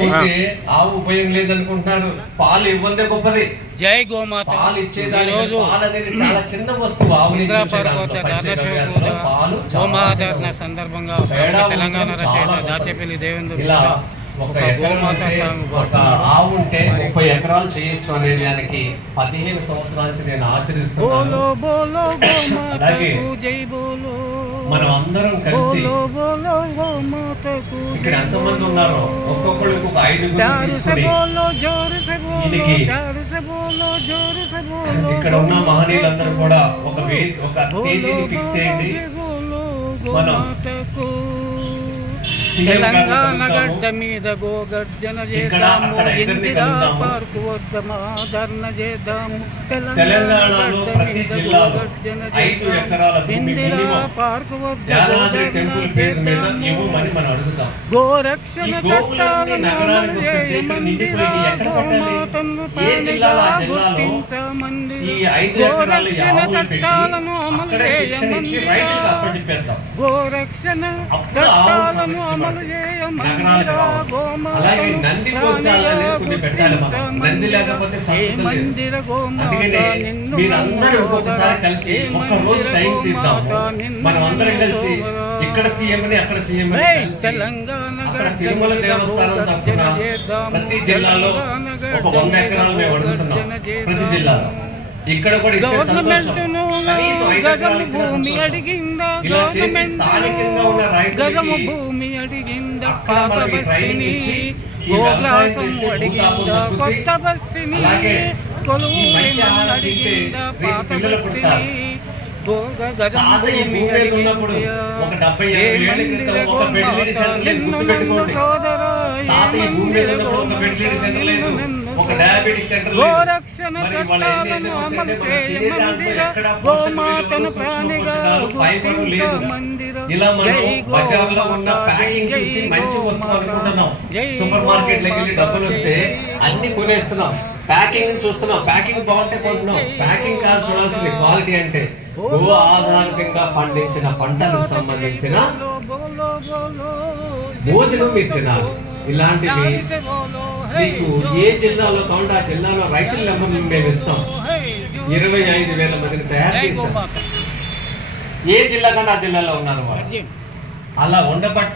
లేకపోతే ఆవు ఉపయోగం లేదనుకుంటున్నారు. పాలు ఇవ్వందే గొప్పది. జై గోమాత. పాలు ఇచ్చేదాని పాలు అనేది చాలా చిన్న వస్తువు. ఆవు గోమాత సందర్భంగా తెలంగాణ రచయిత దాచేపల్లి దేవేంద్ర ఇలా ఒక ఆవు ఉంటే 30 ఎకరాలు చేయొచ్చు అనే దానికి 15 సంవత్సరాల నుంచి నేను ఆచరిస్తున్నాను. అలాగే మనం అందరం కలిసి ఇక్కడ ఎంతమంది ఉన్నారో ఒక్కొక్కరు ఇంకొక 5 తీసుకుని ఇక్కడ ఉన్న మహనీయులందరూ కూడా ఒక తేదీని ఫిక్స్ చేయండి. మనం తెలంగాణ గడ్డ మీద గోగర్జన చేద్దాము, ఇందిరా పార్కు వద్ద మాదరణ చేద్దాము. తెలంగాణలో ప్రతి జిల్లాలో 5 ఎకరాల ఇందిరా పార్కు వద్ద టెంపుల్ పేరు మీద ఇవ్వమని మనం అడుగుతాం. గోరక్షణ చట్టాలను అమలు చేయమండి, గుర్తించమండి. గోరక్షణ చట్టాలను అమలు చేయమండి, గోరక్షణ చట్టాలను అమలు అలాగే నంది గోశాలనే కొన్ని పెట్టాలి. నంది లేకపోతే మీరందరూ ఒక్కొక్కసారి కలిసి ఒక్క రోజు టైం తీద్దాం. మనం అందరం కలిసి ఇక్కడ సీఎం అని అక్కడ సీఎం అని అక్కడ తిరుమల దేవస్థానం తరఫున ప్రతి జిల్లాలో ఒక 100 ఎకరాలు మేము అడుగుతున్నాం. ప్రతి జిల్లాలో ఇక్కడ కూడా భూమి అడిగిందా, గజము భూమి అడిగిందా, పాత బస్తిని గోగ్రాసం అడిగిందా, కొత్త బస్తిని కొలువు అడిగిందా, పాత బస్తిని గజం భూమి గోరక్షణ చట్టాలను అమలు చేయమందిర, గోమాతను ప్రాణిగా గుర్తించమందిర. ఇలా మనం బజార్లో ఉన్న ప్యాకింగ్ చూసి మంచి వస్తువు అనుకుంటున్నాం. సూపర్ మార్కెట్ లకి వెళ్ళి డబ్బులు వస్తే అన్ని కొనేస్తున్నాం. ప్యాకింగ్ చూస్తున్నాం, ప్యాకింగ్ బాగుంటే కొంటున్నాం. ప్యాకింగ్ కాదు చూడాల్సింది, క్వాలిటీ అంటే గో ఆధారితంగా పండించిన పంటలకు సంబంధించిన భోజనం మీరు తినాలి. ఇలాంటివి మీకు ఏ జిల్లాలో కాకుండా ఆ జిల్లాలో రైతుల నెంబర్లు మేము ఇస్తాం. 25,000 మందిని తయారు చేస్తాం. ఏ జిల్లా కన్నా ఆ జిల్లాలో ఉన్నారు వాళ్ళు. అలా ఉండబట్టే